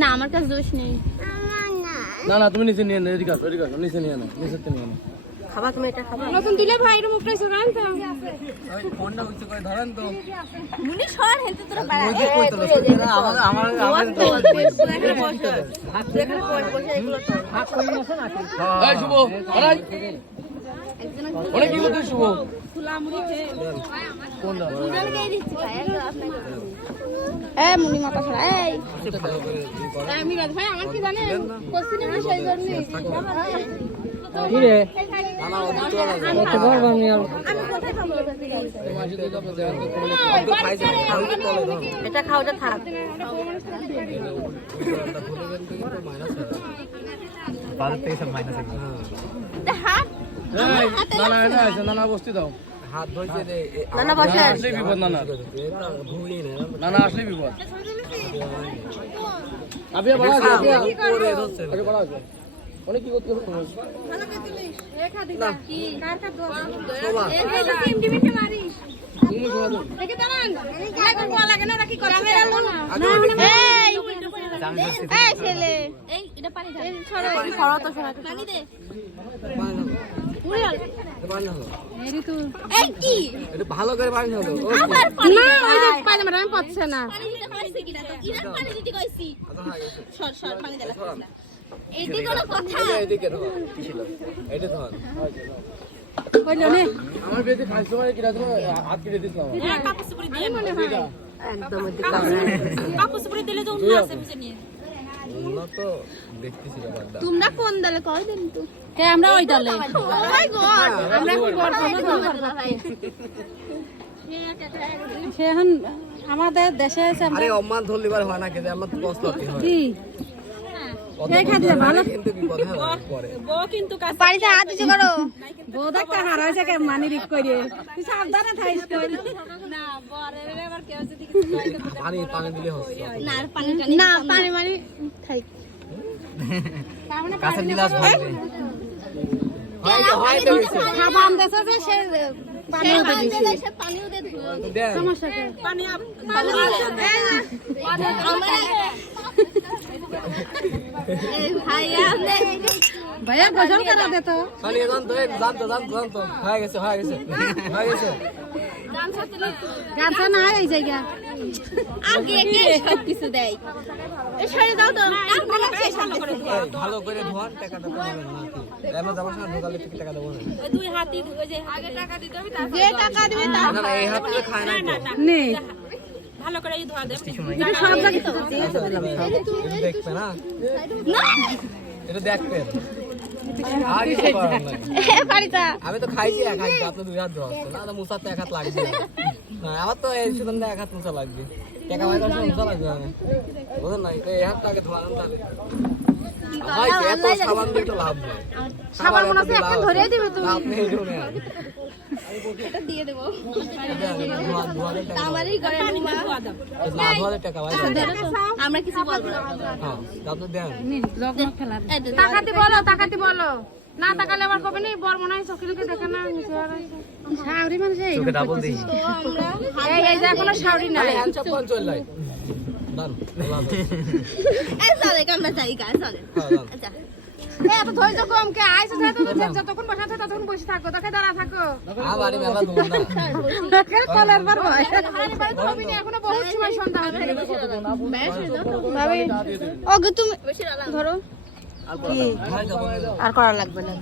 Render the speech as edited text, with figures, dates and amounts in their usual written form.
না আমার কাছে দোষ নেই। না না তুমি নিচে নিয়ে না, এদিকে আসো, এদিকে আসো, নিচে নিয়ে না, নিচে নিয়ে না। খাবা তুমি এটা খাবা? নতুন দিলে ভাই এর মুখটাই সরান তো। ওই ফোনটা উচ্চ করে ধরেন তো। মুনি সর হেলতে তোরা বাড়া। আমার এই শুভ, আরে অনেক কি করছিস শুভ? ফুলামুড়ি খেয়ে কোনটা? দুজনকেই দিচ্ছি ভাই আপনাকে। মুনি মাথা ছড়া এই আমি রাত ভাই আমার কি জানেন কোশ্চেন না সেই জন্য কি রে? কত বড় বানি আর আমি কোথায় খাবো এটা খাওয়াটা থাক বাজার থেকে সব মাইনাস আছে। না না না আছে, না না বসতে দাও। হাত ধইছে রে। না না বসে আসলে বিপদ, না না না না আসলে বিপদ। আপনি বড় আছে, আপনি করে ধরছেন। আরে বড় আছে অনেক কি করতে হবে তোমার? ভালো করে দিলিস রেখা দিবা কি কার কার দোয়া এই তো টিম টিমে মারিস তুমি শোনা দাও। দেখে দাঁড়ান এখন কোয়া লাগে না কি করে ক্যামেরা লো না এই ছেলে এই এটা পানি দাও এই ছড়া তো শোনা পানি দে উড়াল পানি দাও। এরি তো এই কি এটা ভালো করে পানি দাও। আবার পানি না ওই যে পানি মারা আমি পাচ্ছে না পানি দিতে পারছিস কিনা তো ইরা পানি দিতে কইছি সর সর পানি দে এইটি কোনো কথা এদিকে ধর কি ছিল এটা ধর কইলো নে আমার বেশি খাইছ সময় কি রাখো হাত কেটে দিছিলাম। হ্যাঁ কাপড় সুপুরি দিয়ে মনে হয় একদম কাপড় সুপুরি দিলে তো উন্না আছে বুঝে নিয়ে না তো দেখতেছি বাদা। তোমরা কোন দলে কয় দিন তো কে আমরা ওই দলে ও মাই গড আমরা কি করব ভাই সে এখন আমাদের দেশে আছে আরে অম্মান ধরলিবার হয় না কে আমার তো কষ্ট হতে হয়। কি এই খাদি ভালো কিন্তু বিপদ হয় পরে। বউ কিন্তু কাছে বাড়িতে হাত দিতে করো বউ দেখতে হারাইছে কে মানি রিক কইরে তুই সাবধানে থাইস কই না বরের আবার কেউ যদি কিছু পানি পানি দিলে হচ্ছে না পানি না পানি মানে থাই কাছের গিলাস ভরে দে। হয় তো খাবা আম দেছে যে সে পানিও দে সে পানিও দে দে সমস্যা কি পানি পানি এই ভাইয়া ভাইয়া গজল করা দে তো খালি জান তো হয়ে গেছে গান না এই জায়গা আগে কে সব কিছু দেয় এই সরে দাও তো ভালো করে ধোয়ান টাকাটা দেবেন না কি এমন যাবার সময় ঢোকালে ঠিক টাকা দেবো না। ওই দুই হাতি ওই যে আগে টাকা দিতে হবে তারপর যে টাকা দিবে তার না না এই হাত থেকে খায় না তো। নে ভালো করে এই ধোয়া দে এটা সব জায়গায় এটা দেখবে না না এটা দেখবে আর কিছু করার নাই। পারিতা আমি তো খাইছি এক হাত আপনি দুই হাত ধোয়া না তো মুসাতে এক হাত লাগবে না আমার তো এই সুগন্ধে এক হাত মুসা লাগবে টাকা ভাই করতে মুসা লাগবে না বুঝলেন না এই হাতটা আগে ধোয়া আনতে হবে ভাই এত সাবান দিয়ে তো লাভ নেই সাবান মনে আছে একটা ধরে দিবে তুমি আপনি এই ধরে এটা দিয়ে দেব ধোয়া টাকা আমারই ঘরে রুমা না ধোয়া টাকা ভাই আমরা কিছু বলবো না হ্যাঁ আপনি দেন লগ্ন খেলা তাকাতি বলো না তাকালে আমার কবে নেই বর মনে হয় চোখে দেখে না শাওরি মানুষ চোখে ডাবল দেই এই যে এখনো শাওরি না হ্যান্ড চাপ কোন চল লাই ডান এই চলে কামনা চাই কাজ চলে আচ্ছা এত ধৈর্য কম কে আইছো যতক্ষণ বসা থাকো ততক্ষণ বসে থাকো তোকে দাঁড়া থাকো আমারই মেলা দূর না কলের পর ভাই এখনো বহুত সময় সন্ধ্যা হবে ভাবি ওকে তুমি ধরো আর করা লাগবে না। আর করা লাগবে না